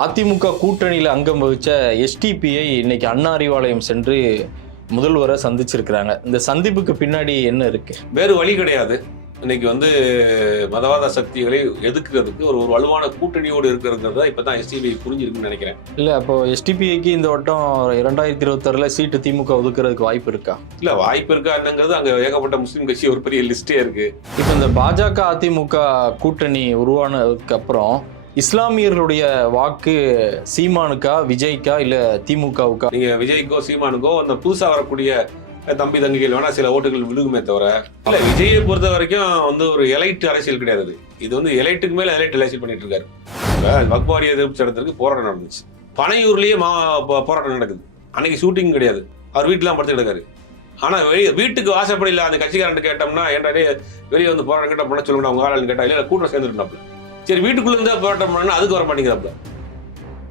அதிமுக கூட்டணியில் அங்கம் வகிச்ச எஸ்டிபிஐ இன்னைக்கு அண்ணா அறிவாலயம் சென்று முதல்வரை சந்திச்சிருக்கிறாங்க. இந்த சந்திப்புக்கு பின்னாடி என்ன இருக்கு? வேறு வழி கிடையாது. இன்னைக்கு வந்து மதவாத சக்திகளை எதிர்க்கிறதுக்கு ஒரு ஒரு வலுவான கூட்டணியோடு இருக்கிறது இப்போ தான் எஸ்டிபி புரிஞ்சிருக்குன்னு நினைக்கிறேன். இல்லை அப்போ எஸ்டிபிஐக்கு இந்த வட்டம் இரண்டாயிரத்தி இருபத்தாறுல சீட்டு திமுக ஒதுக்குறதுக்கு வாய்ப்பு இருக்கா? இல்லை வாய்ப்பு இருக்கா என்னங்கிறது அங்கே ஏகப்பட்ட முஸ்லீம் கட்சி ஒரு பெரிய லிஸ்டே இருக்கு. இப்போ இந்த பாஜக அதிமுக கூட்டணி உருவானதுக்கு அப்புறம் இஸ்லாமியர்களுடைய வாக்கு சீமானுக்கா விஜய்க்கா இல்ல திமுகவுக்கா? நீங்க விஜய்க்கோ சீமானுக்கோ அந்த புதுசா வரக்கூடிய தம்பி தங்கிகள் வேணா சில ஓட்டுகள் விழுகுமே தவிர இல்ல விஜயை பொறுத்த வரைக்கும் வந்து ஒரு எலைட் அரசியல் கிடையாது இது. வந்து எலைட்டுக்கு மேல எலைட் அரசியல் பண்ணிட்டு இருக்காரு. இப்ப எதிர்ப்பு சட்டத்திற்கு போராட்டம் நடந்துச்சு. பனையூர்லயே மா போராட்டம் நடக்குது. அன்னைக்கு ஷூட்டிங் கிடையாது. அவர் வீட்டுலாம் படுத்து கிடக்காரு. ஆனா வெளியே வீட்டுக்கு வாசப்படியில் அந்த கட்சிக்காரன் கேட்டோம்னா ஏன்டா வெளியே வந்து போராட்டம் கேட்ட பண்ண சொல்லுங்க அவங்க ஆளுன்னு கேட்டா இல்ல கூட்டம் சேர்ந்துருந்தாப்ல சரி வீட்டுக்குள்ள இருந்தா போராட்டம் பண்ணா அதுக்கு வர மாட்டேங்கிறாப்ல.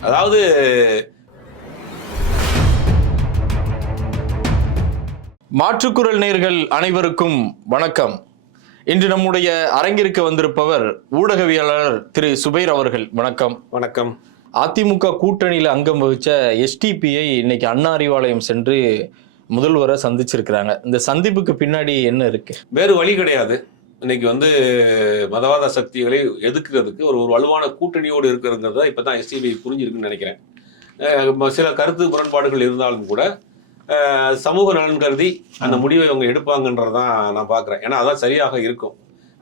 அதாவது மாற்றுக்குரல் நேர்கள் அனைவருக்கும் வணக்கம். இன்று நம்முடைய அரங்கிற்கு வந்திருப்பவர் ஊடகவியலாளர் திரு சுபைர் அவர்கள். வணக்கம். வணக்கம். அதிமுக கூட்டணியில் அங்கம் வகிச்ச எஸ்டிபிஐ இன்னைக்கு அண்ணா அறிவாலயம் சென்று முதல்வரை சந்திச்சிருக்கிறாங்க. இந்த சந்திப்புக்கு பின்னாடி என்ன இருக்கு? வேறு வழி கிடையாது. இன்னைக்கு வந்து மதவாத சக்திகளை எதிர்க்கிறதுக்கு ஒரு ஒரு வலுவான கூட்டணியோடு இருக்கிறதுங்கிறத இப்போ தான் எஸ்டிபி புரிஞ்சிருக்குன்னு நினைக்கிறேன். சில கருத்து முரண்பாடுகள் இருந்தாலும் கூட சமூக நலன் கருதி அந்த முடிவை அவங்க எடுப்பாங்கன்றது தான் நான் பார்க்குறேன் ஏன்னா அதான் சரியாக இருக்கும்.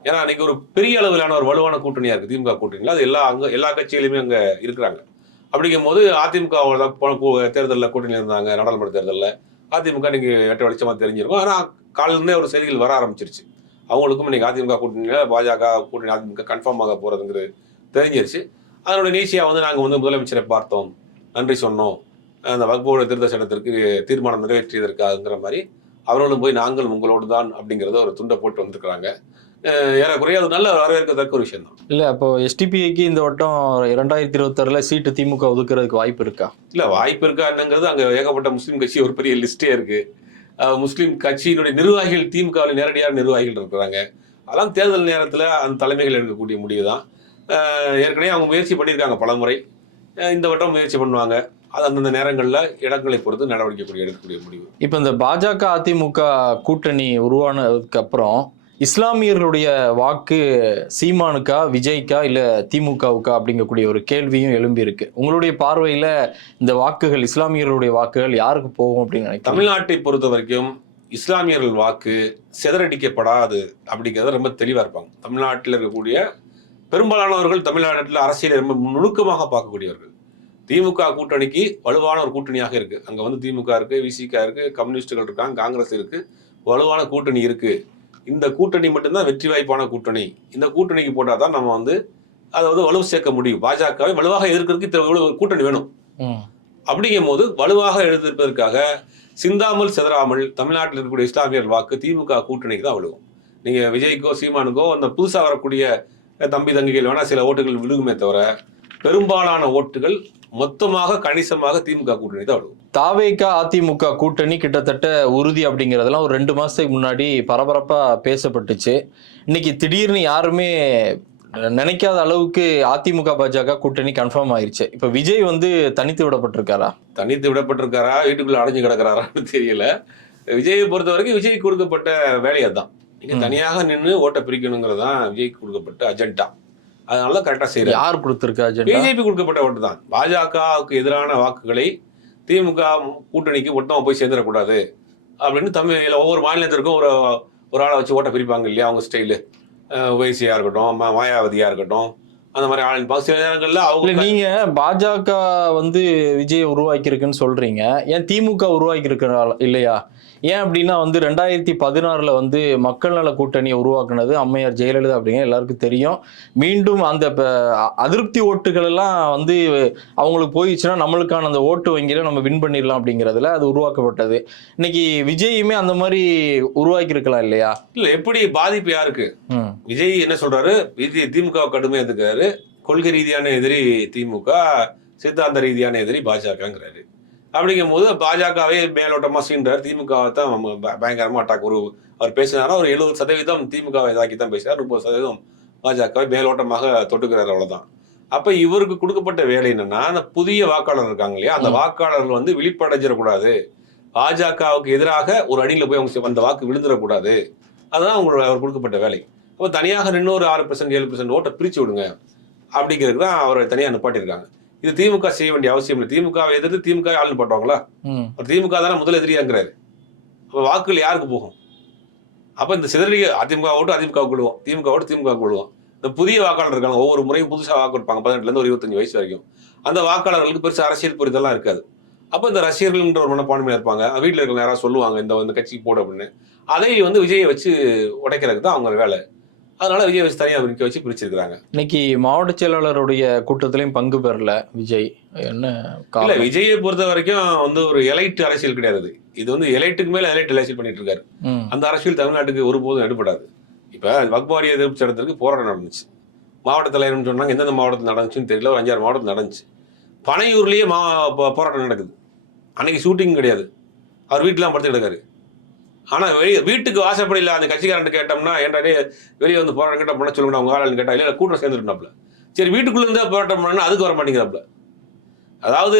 ஏன்னா அன்னைக்கு ஒரு பெரிய அளவிலான ஒரு வலுவான கூட்டணியாக இருக்குது திமுக கூட்டணியில். அது எல்லா அங்கே எல்லா கட்சியிலுமே அங்கே இருக்கிறாங்க. அப்படிங்கும் போது அதிமுக தேர்தலில் கூட்டணியில் இருந்தாங்க நாடாளுமன்ற தேர்தலில். அதிமுக நீங்கள் எட்ட வெளிச்சமாக தெரிஞ்சிருக்கும். ஆனால் காலிலிருந்தே ஒரு செய்திகள் வர ஆரம்பிச்சிருச்சு. அவங்களுக்கும் இன்னைக்கு அதிமுக கூட்டணியில் பாஜக கூட்டணி அதிமுக கன்ஃபார்ம் ஆக போகிறதுங்கிறது தெரிஞ்சிருச்சு. அதனோட நீச்சியாக வந்து நாங்கள் வந்து முதலமைச்சரை பார்த்தோம். நன்றி சொன்னோம். அந்த வகுப்போட திருத்த சட்டத்திற்கு தீர்மானம் நிறைவேற்றியதற்காகங்கிற மாதிரி அவர்களும் போய் நாங்கள் உங்களோடு தான் அப்படிங்கிறத ஒரு துண்டை போட்டு வந்திருக்கிறாங்க. ஏறக்குறைய அது நல்ல வரவேற்கத்தக்க ஒரு விஷயம் தான் இல்ல அப்போ எஸ்டிபிஐக்கு இந்த வட்டம் இரண்டாயிரத்தி இருபத்தாறுல சீட்டு திமுக ஒதுக்குறதுக்கு வாய்ப்பு இருக்கா? இல்ல வாய்ப்பு இருக்கா என்னங்கிறது அங்க ஏகப்பட்ட முஸ்லீம் கட்சி ஒரு பெரிய லிஸ்டே இருக்கு. அஹ் முஸ்லீம் கட்சியினுடைய நிர்வாகிகள் திமுகவில் நேரடியான நிர்வாகிகள் இருக்கிறாங்க. அதெல்லாம் தேர்தல் நேரத்தில் அந்த தலைமைகள் எடுக்கக்கூடிய முடிவு தான் ஏற்கனவே அவங்க முயற்சி பண்ணியிருக்காங்க பலமுறை. இந்த வட்டம் முயற்சி பண்ணுவாங்க. அது அந்தந்த நேரங்களில் இடங்களை பொறுத்து நடவடிக்கை எடுக்கக்கூடிய முடிவு. இப்போ இந்த பாஜக அதிமுக கூட்டணி உருவானதுக்கு அப்புறம் இஸ்லாமியர்களுடைய வாக்கு சீமானுக்கா விஜய்க்கா இல்லை திமுகவுக்கா அப்படிங்கக்கூடிய ஒரு கேள்வியும் எழும்பி இருக்கு. உங்களுடைய பார்வையில் இந்த வாக்குகள் இஸ்லாமியர்களுடைய வாக்குகள் யாருக்கு போகும் அப்படின்னு தமிழ்நாட்டை பொறுத்த வரைக்கும் இஸ்லாமியர்கள் வாக்கு சிதறடிக்கப்படாது அப்படிங்கிறத ரொம்ப தெளிவாக இருப்பாங்க. தமிழ்நாட்டில் இருக்கக்கூடிய பெரும்பாலானவர்கள் தமிழ்நாட்டில் அரசியலை ரொம்ப நுணுக்கமாக பார்க்கக்கூடியவர்கள். திமுக கூட்டணிக்கு வலுவான ஒரு கூட்டணியாக இருக்குது அங்கே வந்து திமுக இருக்கு விசிகா இருக்குது கம்யூனிஸ்டுகள் இருக்காங்க காங்கிரஸ் இருக்குது வலுவான கூட்டணி இருக்குது இந்த கூட்டணி மட்டும்தான் வெற்றி வாய்ப்பான கூட்டணி. இந்த கூட்டணிக்கு போட்டால் தான் நம்ம வந்து அதை வந்து வலு சேர்க்க முடியும். பாஜகவை வலுவாக எதிர்க்கிறதுக்கு கூட்டணி வேணும். அப்படிங்கும் போது வலுவாக எழுதியிருப்பதற்காக சிந்தாமல் சிதறாமல் தமிழ்நாட்டில் இருக்கக்கூடிய இஸ்லாமியர் வாக்கு திமுக கூட்டணிக்கு தான் விழுகும். நீங்க விஜய்க்கோ சீமானுக்கோ அந்த புதுசா வரக்கூடிய தம்பி தங்கிகள் வேணா சில ஓட்டுகள் விழுகுமே தவிர பெரும்பாலான ஓட்டுகள் மொத்தமாக கணிசமாக திமுக கூட்டணி தான் விழுகும் தாவேகா அதிமுக கூட்டணி கிட்டத்தட்ட உறுதி அப்படிங்கிறதெல்லாம் ஒரு ரெண்டு மாசத்துக்கு முன்னாடி பரபரப்பா பேசப்பட்டுச்சு. இன்னைக்கு திடீர்னு யாருமே நினைக்காத அளவுக்கு அதிமுக பாஜக கூட்டணி கன்ஃபார்ம் ஆயிருச்சு. இப்ப விஜய் வந்து தனித்து விடப்பட்டிருக்காரா? தனித்து விடப்பட்டிருக்காரா? வீட்டுக்குள்ள அடைஞ்சு கிடக்கிறாரான்னு தெரியல. விஜயை பொறுத்த வரைக்கும் விஜய்க்கு கொடுக்கப்பட்ட வேலை அதான் நீங்க. தனியாக நின்று ஓட்டை பிரிக்கணுங்கிறது தான் விஜய்க்கு கொடுக்கப்பட்ட அஜெண்டா அதனால கரெக்டா செய்யறாரு யார் கொடுத்திருக்கா பிஜேபி கொடுக்கப்பட்ட ஓட்டு தான் பாஜகவுக்கு எதிரான வாக்குகளை திமுக கூட்டணிக்கு மொத்தமாக போய் சேர்ந்துடக்கூடாது அப்படின்னு தமிழ் ஒவ்வொரு மாநிலத்திற்கும் ஒரு ஒரு ஆளை வச்சு ஓட்டை பிரிப்பாங்க இல்லையா அவங்க ஸ்டைலு ஓய்சியா இருக்கட்டும் மா- மாயாவதியா இருக்கட்டும் அந்த மாதிரி ஆள் இருப்பாங்க. சில நேரங்களில் அவங்க நீங்க பாஜக வந்து விஜய் உருவாக்கி இருக்குன்னு சொல்றீங்க. ஏன் திமுக உருவாக்கி இருக்கிறா இல்லையா? ஏன் அப்படின்னா வந்து ரெண்டாயிரத்தி பதினாறுல வந்து மக்கள் நல கூட்டணியை உருவாக்குனது அம்மையார் ஜெயலலிதா அப்படிங்க எல்லாருக்கும் தெரியும். மீண்டும் அந்த அதிருப்தி ஓட்டுகள் எல்லாம் வந்து அவங்களுக்கு போயிடுச்சுன்னா நம்மளுக்கான அந்த ஓட்டு வங்கியில நம்ம வின் பண்ணிடலாம் அப்படிங்கிறதுல அது உருவாக்கப்பட்டது. இன்னைக்கு விஜயுமே அந்த மாதிரி உருவாக்கி இருக்கலாம் இல்லையா? இல்லை எப்படி பாதிப்பு யாருக்கு? விஜய் என்ன சொல்றாரு? விஜய் திமுக கடுமையாக எதுக்காரு கொள்கை ரீதியான எதிரி திமுக சித்தாந்த ரீதியான எதிரி பாஜகங்கிறாரு. அப்படிங்கும் போது பாஜகவே மேலோட்டமா சீன்றார் திமுக தான் நம்ம ப- பயங்கரமா அட்டாக் ஒரு அவர் பேசினாரா. ஒரு எழுபது சதவீதம் திமுகவை இதாக்கி தான் பேசுறார் முப்பது சதவீதம் பாஜகவை மேலோட்டமாக தொட்டுக்கிறார் அவ்வளவுதான். அப்ப இவருக்கு கொடுக்கப்பட்ட வேலை என்னன்னா அந்த புதிய வாக்காளர் இருக்காங்க இல்லையா? அந்த. வாக்காளர்கள் வந்து விழிப்படைஞ்சிடக்கூடாது. பாஜகவுக்கு எதிராக ஒரு அணியில போய் அவங்க அந்த வாக்கு விழுந்துடக்கூடாது. அதுதான் அவங்களோட அவர் கொடுக்கப்பட்ட வேலை. அப்போ தனியாக இன்னொரு ஆறு பர்சன்ட் ஏழு பர்சன்ட் ஓட்டை பிரிச்சு விடுங்க அப்படிங்கிறது தான் அவரை தனியாக நிப்பாட்டியிருக்காங்க. இது திமுக செய்ய வேண்டிய அவசியம் இல்லை. திமுகவை எதிர்த்து திமுக ஆள் நிப்பாட்டுவாங்களா? ம். அவர் திமுக தானே முதல் எதிரியாங்கிறாரு. அப்போ வாக்குகள் யாருக்கு போகும்? அப்போ இந்த சிதறடிக்க அதிமுக ஓட்டு அதிமுக விடுவோம் திமுக ஓட்டு திமுக விடுவோம் இந்த புதிய வாக்காளர் இருக்காங்க. ஒவ்வொரு முறையும் புதுசாக வாக்கு கொடுப்பாங்க. பதினெட்டுலேருந்து ஒரு இருபத்தஞ்சு வயசு வரைக்கும். அந்த வாக்காளர்களுக்கு பெருசா அரசியல் புரிதெல்லாம் இருக்காது. அப்போ இந்த ரசிகர்கள்ன்ற ஒரு மனப்பான்மையாக இருப்பாங்க. வீட்டில் இருக்கிற யாராவது சொல்லுவாங்க இந்த இந்த கட்சிக்கு போடு அப்படின்னு. அதை வந்து விஜயை வச்சு உடைக்கிறதுக்கு தான் அவங்க வேலை. அதனால விஜய் வச்சு தனியாக நிற்க வச்சு பிரிச்சிருக்கிறாங்க. இன்னைக்கு மாவட்ட செயலாளருடைய கூட்டத்திலையும் பங்கு பெறல விஜய். என்ன இல்ல விஜயை பொறுத்த வரைக்கும் வந்து ஒரு எலைட் அரசியல் கிடையாது இது. வந்து எலைட்டுக்கு மேல எலைட் அரசியல் பண்ணிட்டு இருக்காரு. அந்த அரசியல் தமிழ்நாட்டுக்கு ஒருபோதும் எடுபடாது. இப்ப வக்பாரி எதிர்ப்பு சட்டத்திற்கு போராட்டம் நடந்துச்சு. மாவட்ட தலைவர்னு சொன்னாங்க எந்தெந்த மாவட்டத்தில் நடந்துச்சுன்னு தெரியல ஒரு அஞ்சாறு மாவட்டத்தில் நடந்துச்சு. பனையூர்லயே மா போராட்டம் நடக்குது. அன்னைக்கு ஷூட்டிங் கிடையாது. அவர் வீட்டுலாம் படுத்து கிடக்காரு. ஆனால் வெளியே வீட்டுக்கு வாசப்படியில் அந்த கட்சிக்காரன் கேட்டோம்னா ஏன்டா வெளியே வந்து போராட்டம் கேட்டால் பண்ண சொல்லுங்க அவங்க ஆளுன்னு கேட்டால் இல்லை கூட்டம் சேர்ந்துருந்தாப்புல சரி வீட்டுக்குள்ளே இருந்தால் போராட்டம் பண்ணால் அதுக்கு வர மாட்டேங்கிறாப்புல அதாவது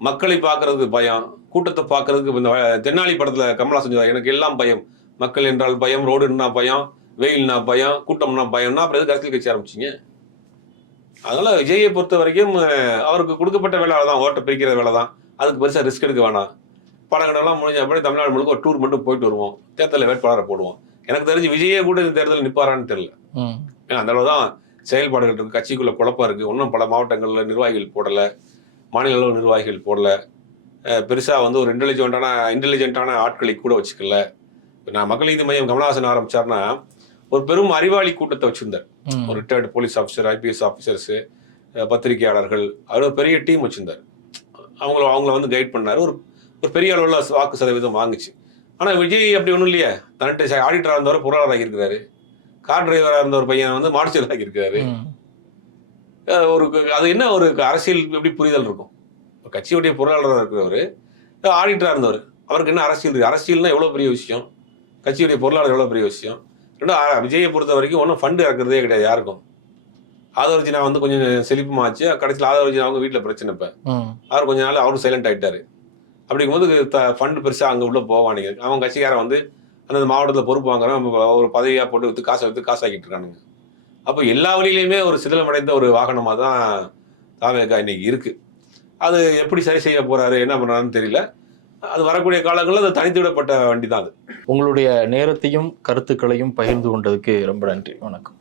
மக்களை பார்க்கறதுக்கு பயம் கூட்டத்தை பார்க்கறதுக்கு இந்த தென்னாலி படத்தில் கமலா செஞ்சதா எனக்கு எல்லாம் பயம். மக்கள் என்றால் பயம் ரோடுன்னா பயம் வெயில்னா பயம் கூட்டம்னா பயம்னா அப்புறம் எதுக்கு அரசியல் கட்சி ஆரம்பிச்சிங்க? அதனால் விஜயை பொறுத்த வரைக்கும் அவருக்கு கொடுக்கப்பட்ட வேலை தான் ஓட்டை பிரிக்கிற வேலை தான் அதுக்கு பெருசாக ரிஸ்க் எடுக்க வேணாம். படங்கடெல்லாம் முடிஞ்ச அப்படியே தமிழ்நாடு முழுக்க ஒரு டூர் மட்டும் போயிட்டு வருவோம். தேர்தலில் வேட்பாளரை போடுவோம். எனக்கு தெரிஞ்சு விஜயே கூட இந்த தேர்தலில் நிப்பாரான்னு தெரியல. ஏன்னா அந்த அளவு தான் செயல்பாடுகள் இருக்கு கட்சிக்குள்ள குழப்பம் இருக்கு. இன்னும் பல மாவட்டங்களில் நிர்வாகிகள் போடல மாநில அளவு நிர்வாகிகள் போடல. அஹ் பெருசா வந்து ஒரு இன்டெலிஜென்ட்டான இன்டெலிஜென்ட்டான ஆட்களை கூட வச்சுக்கல. இப்ப நான் மக்கள் நீதி மையம் கமலஹாசன் ஆரம்பிச்சாருன்னா ஒரு பெரும் அறிவாளி கூட்டத்தை வச்சிருந்தார். ம். ஒரு retired police officer IPS officers பத்திரிகையாளர்கள் அவர் ஒரு பெரிய டீம் வச்சிருந்தார். அவங்கள அவங்கள வந்து கைட் பண்ணாரு. ஒரு ஒரு பெரிய அளவில் வாக்கு சதவீதம் வாங்குச்சு. ஆனால் விஜய் அப்படி ஒன்றும் இல்லையே. தன்னிட்ட ஆடிட்டராக இருந்தவர் பொருளாளராக இருக்கிறாரு. கார் டிரைவராக இருந்த ஒரு பையன் வந்து மார்ச்சல் ஆகியிருக்காரு ம். அஹ் ஒரு அது என்ன ஒரு அரசியல் எப்படி புரிதல் இருக்கும்? கட்சியுடைய பொருளாளராக இருக்கிறவர் ஆடிட்டராக இருந்தவர். அவருக்கு என்ன அரசியல் இருக்கு? அரசியல்னா எவ்வளோ பெரிய விஷயம்? கட்சியுடைய பொருளாளர் எவ்வளோ பெரிய விஷயம்? ரெண்டும் விஜயை பொறுத்த வரைக்கும் ஒன்றும் ஃபண்டு இறக்குறதே கிடையாது யாருக்கும். ஆதவர்ஜினா வந்து கொஞ்சம் செழிப்புமாச்சு. கடைசியில் ஆதவர்ஜினா அவங்க வீட்டில் பிரச்சனை இப்போ. அவர் கொஞ்ச நாள் அவரும் சைலண்ட் ஆயிட்டாரு. அப்படிங்கும்போது ஃபண்டு பெருசாக அங்கே உள்ளே போவானுங்க. அவன் கட்சிக்காரன் வந்து அந்த மாவட்டத்தில் பொறுப்பு வாங்குறான் ஒரு பதவியாக போட்டு வித்து காசை வித்து காசாக்கிட்டு இருக்கானுங்க. அப்போ எல்லா வழியிலையுமே ஒரு சிதிலமடைந்த ஒரு வாகனமாக தான் தாவேகா இன்னைக்கு இருக்குது அது எப்படி சரி செய்ய போகிறாரு என்ன பண்ணுறாருன்னு தெரியல. அது வரக்கூடிய காலங்களில் அது தனித்து விடப்பட்ட வண்டி தான் அது. உங்களுடைய நேரத்தையும் கருத்துக்களையும் பகிர்ந்து கொண்டதுக்கு ரொம்ப நன்றி. வணக்கம்.